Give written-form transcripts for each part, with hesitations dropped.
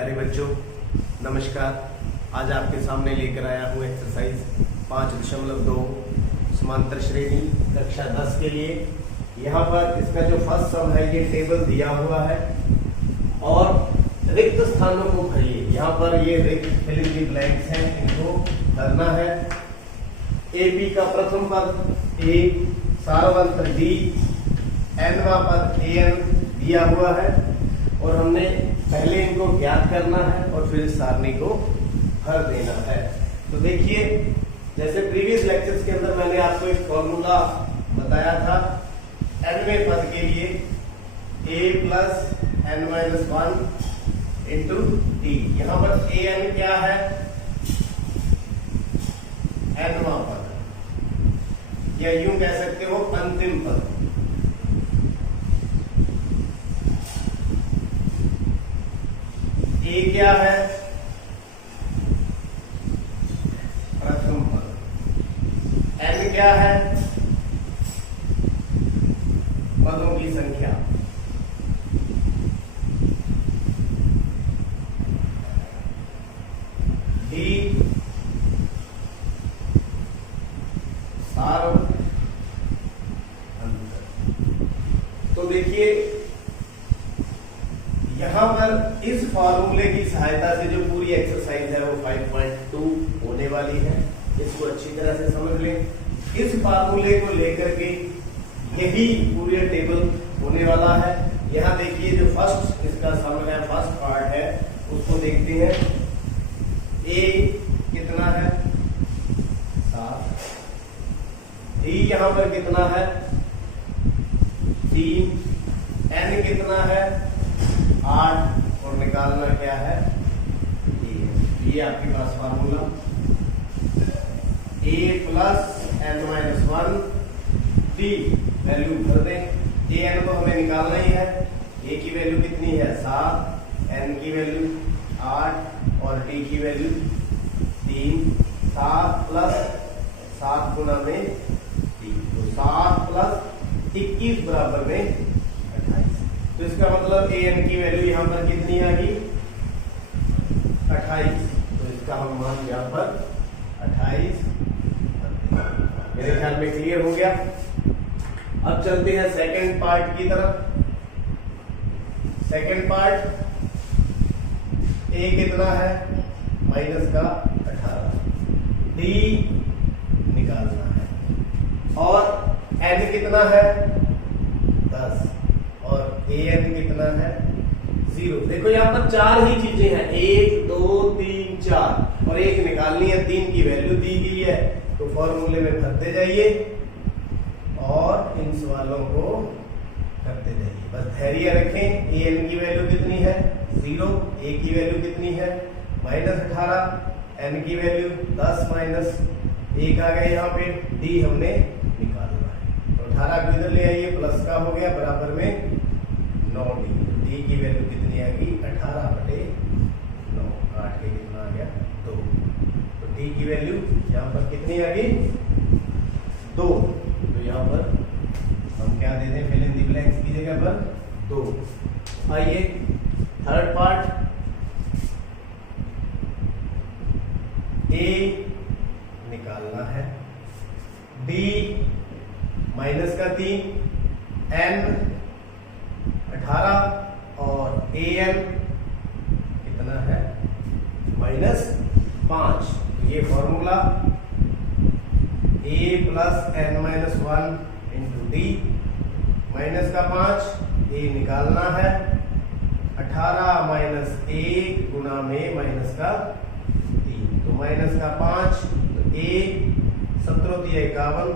प्यारे बच्चों, नमस्कार। आज आपके सामने लेकर आया हूँ एक्सरसाइज 5.2 समांतर श्रेणी कक्षा 10 के लिए। यहाँ पर इसका जो फर्स्ट सम है ये टेबल दिया हुआ है और रिक्त स्थानों को भरिए। यहाँ पर ये रिक्त फिल इन द ब्लैंक्स हैं, इनको भरना है। एपी का प्रथम पद ए, सारवंत डी, एनवा पद एन दिया हुआ है और हमने पहले इनको ज्ञात करना है और फिर इस सारणी को भर देना है। तो देखिए, जैसे प्रीवियस लेक्चर्स के अंदर मैंने आपको एक फॉर्मूला बताया था एनवें पद के लिए, a plus n-1 into T. यहाँ पर ए एन क्या है? nवां पद, या यूं कह सकते हो अंतिम पद। ए क्या है? प्रथम पद। एन क्या है? पदों की संख्या। डी सार्वभौम अंतर। तो देखिए, यहां पर इस फॉर्मूले की सहायता से जो पूरी एक्सरसाइज है वो 5.2 होने वाली है। इसको अच्छी तरह से समझ लें। इस फॉर्मूले को लेकर के यही पूरे टेबल होने वाला है। यहाँ देखिए, जो फर्स्ट इसका सम है, फर्स्ट पार्ट है, उसको देखते हैं। ए कितना है? 7। डी यहाँ पर कितना है? 3। एन कितना है? 8। और निकालना क्या है? ये आपके पास formula a plus n-1 d. Value भर दें। ए एन को हमें निकालना ही है। ए की वैल्यू कितनी है? 7। एन की वैल्यू 8 और डी की वैल्यू 3। 7 प्लस 7 गुना में 3, तो 7 प्लस 21 बराबर में 28। तो इसका मतलब ए एन की वैल्यू यहाँ पर कितनी आ गई? 28। तो इसका हम मान यहाँ पर 28। मेरे ख्याल में क्लियर हो गया। अब चलते हैं सेकंड पार्ट की तरफ। सेकंड पार्ट, ए कितना है? माइनस का 18। डी निकालना है और एन कितना है? 10 और ए एन कितना है? 0। देखो, यहाँ पर 4 ही चीजें हैं, 1 2 3 4 और एक निकालनी है। 3 की वैल्यू दी गई है, तो फॉर्मूले में भरते जाइए और इन सवालों को करते जाइए। बस धैर्य रखें। ए एन की वैल्यू कितनी है? 0। ए की वैल्यू कितनी है? -18। एन की वैल्यू 10 माइनस 1 आ गया यहाँ पे। डी हमने निकालना है, तो 18 को इधर ले आइए, प्लस का हो गया, बराबर में 9डी। डी की वैल्यू कितनी आ गई? 18/9। 8 के कितना आ गया? 2। तो डी की वैल्यू यहाँ पर कितनी आ गई? 2। तो यहाँ पर हम क्या दे दें? फिल इन द ब्लैंक्स की जगह पर 2। आइए थर्ड पार्ट। ए निकालना है, डी माइनस का 3, एन 18 और ए एन कितना है? -5। तो ये formula a plus n-1 into D. Minus का 5, ए निकालना है। 18 माइनस 1 गुना में माइनस का 3, तो माइनस का 5, तो ए 17 × 51।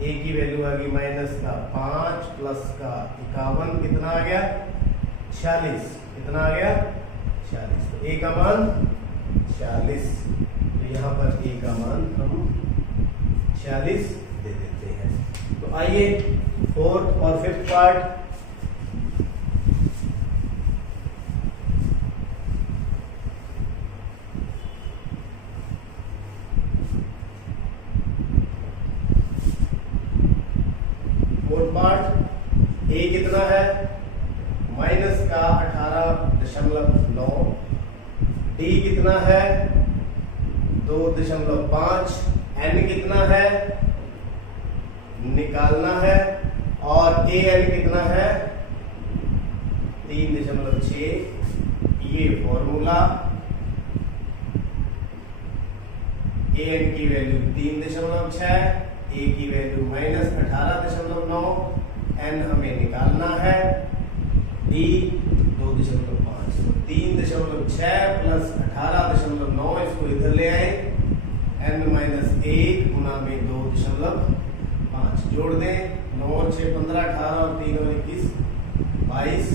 ए की वैल्यू आ गई माइनस का 5 प्लस का 51, कितना आ गया? 46। कितना आ गया? 46। तो ए का मान 46। तो यहाँ पर ए का मान हम 46 दे देते हैं। तो आइए फोर्थ और फिफ्थ पार्ट। फोर्थ पार्ट, ए कितना है? माइनस का 18.9 9, डी कितना है 2.5, एन कितना है निकालना है, और ए एन कितना है 3.6। ये फॉर्मूला, ए एन की वैल्यू 3.6, ए की वैल्यू -18.9, एन हमें निकालना है, डी 2.5। 3.6 प्लस 18.9 इसको इधर ले आए, n - 1 गुना में 2.5 जोड़ दें, 9 और 6 15, 18 और 3 और 21 22,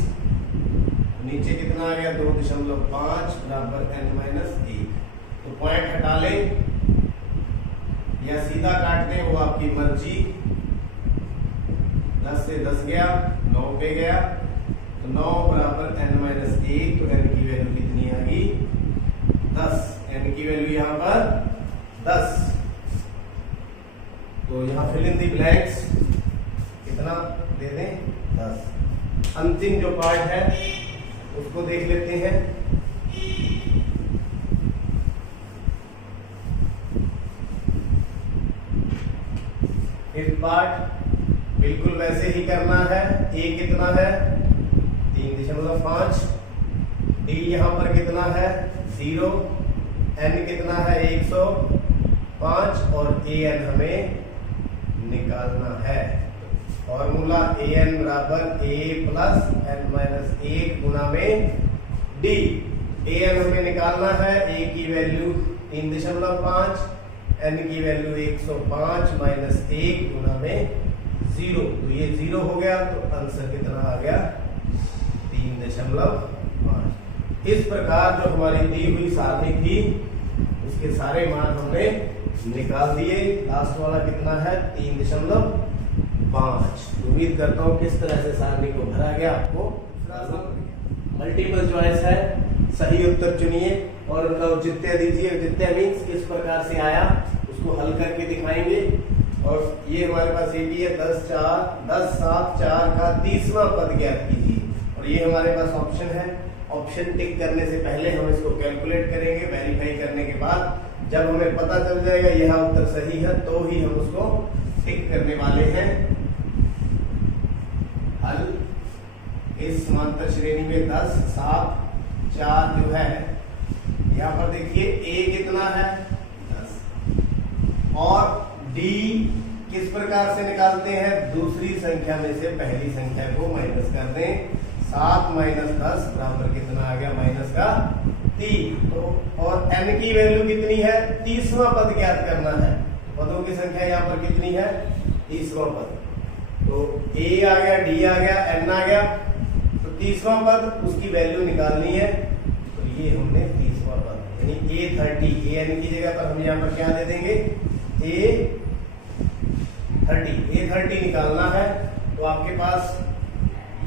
नीचे कितना आ गया 2.5 बराबर n - 1। तो पॉइंट हटा लें या सीधा काट दें, वो आपकी मर्जी। 10 से 10 गया, 9 पे गया, तो 9 बराबर n - 1, तो n की वैल्यू कितनी आ गई 10। n की वैल्यू यहाँ पर 10। तो यहाँ फिल इन दी ब्लैंक्स कितना दे दें 10। अंतिम जो पार्ट है उसको देख लेते हैं। इस पार्ट बिल्कुल वैसे ही करना है। ए कितना है 3.5, डी यहां पर कितना है 0, एन कितना है 105 और ए एन हमें निकालना है। फॉर्मूला ए एन बराबर ए प्लस एन माइनस 1 गुना में डी। ए एन हमें निकालना है, ए की वैल्यू 3.5, एन की वैल्यू 105 माइनस 1 गुना में 0, तो ये 0 हो गया, तो आंसर कितना आ गया 3.5। इस प्रकार जो हमारी दी हुई सारणी थी उसके सारे मान हमने निकाल दिए। लास्ट वाला कितना है 3.5। उम्मीद करता हूँ किस तरह से सारणी को भरा गया आपको। मल्टीपल चॉइस है, सही उत्तर चुनिए और उनका औचित्य दीजिए। औचित्य मीन्स किस प्रकार से आया उसको हल करके दिखाएंगे। और ये हमारे पास ये भी है 10 7 4 का 30वां पद ज्ञात कीजिए, और ये हमारे पास ऑप्शन है। ऑप्शन टिक करने से पहले हम इसको कैलकुलेट करेंगे। वेरीफाई करने के बाद जब हमें पता चल जाएगा यह उत्तर सही है तो ही हम उसको टिक करने वाले हैं। हल इस समांतर श्रेणी में 10 7 4 जो है, यहाँ पर देखिए ए कितना है 10 और डी किस प्रकार से निकालते हैं, दूसरी संख्या में से पहली संख्या को माइनस कर दें। 7 माइनस 10 बराबर कितना आ गया माइनस का 3। तो और n की वैल्यू कितनी है 30वां पद ज्ञात करना है। पदों की संख्या यहाँ पर कितनी है 30वां पद। तो a आ गया, d आ गया, n आ गया, तो 30वां पद उसकी वैल्यू निकालनी है। तो ये हमने 30वां पद यानी a30, an की जगह पर हम यहाँ पर क्या दे देंगे a30 निकालना है। तो आपके पास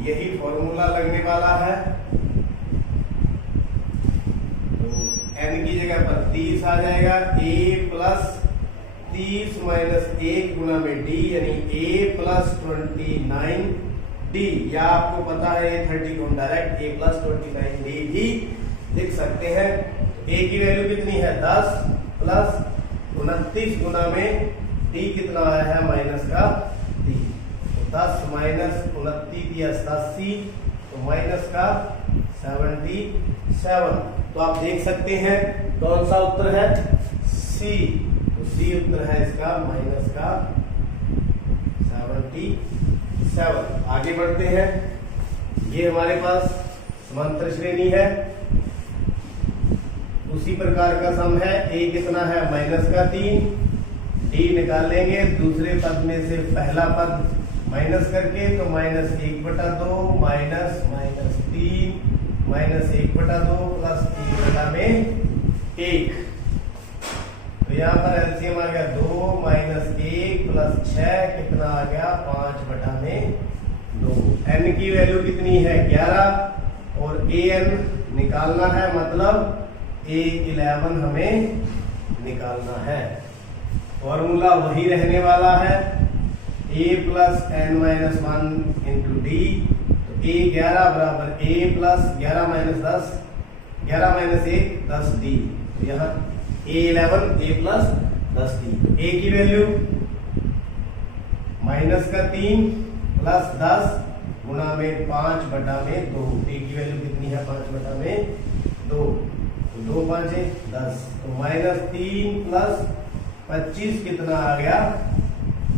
यही फॉर्मूला लगने वाला है। तो n की जगह पर 30 आ जाएगा, a प्लस 30 माइनस 1 गुना में d यानी a प्लस 29 d, या आपको पता है a30 को हम डायरेक्ट a प्लस 29 d भी लिख सकते हैं। a की वैल्यू कितनी है 10 प्लस 29 गुना में d कितना आया है माइनस का 3। तो 10 माइनस 29 दिया 87, तो माइनस का 77। तो आप देख सकते हैं कौन सा उत्तर है सी। तो सी उत्तर है इसका माइनस का 77। आगे बढ़ते हैं। ये हमारे पास समांतर श्रेणी है। उसी प्रकार का सम है। a कितना है माइनस का 3, d निकाल लेंगे दूसरे पद में से पहला पद माइनस करके, तो minus 1/2 minus minus 3 minus 1/2 plus 3/1। तो यहाँ पर एलसीएम आ गया 2 माइनस 1 प्लस 6 कितना आ गया 5/2। n की वैल्यू कितनी है 11 और an निकालना है, मतलब a11 हमें निकालना है। फॉर्मूला वही रहने वाला है a plus n minus 1 into D. तो a11 बराबर a plus 11 minus 10 11 minus 1 10d, तो यहाँ A11 A plus 10d, A की वैल्यू माइनस का 3 प्लस 10 गुणा में 5 बटा में 2, A की वैल्यू कितनी है 5 बटा में 2, तो 2 5 है 10, तो माइनस 3 प्लस 25 कितना आ गया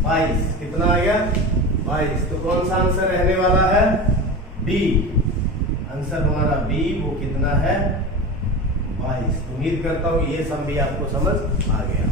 22, कितना आ गया 22, तो कौन सा आंसर रहने वाला है बी, आंसर हमारा बी वो कितना है 22। उम्मीद करता हूं ये सम भी आपको समझ आ गया।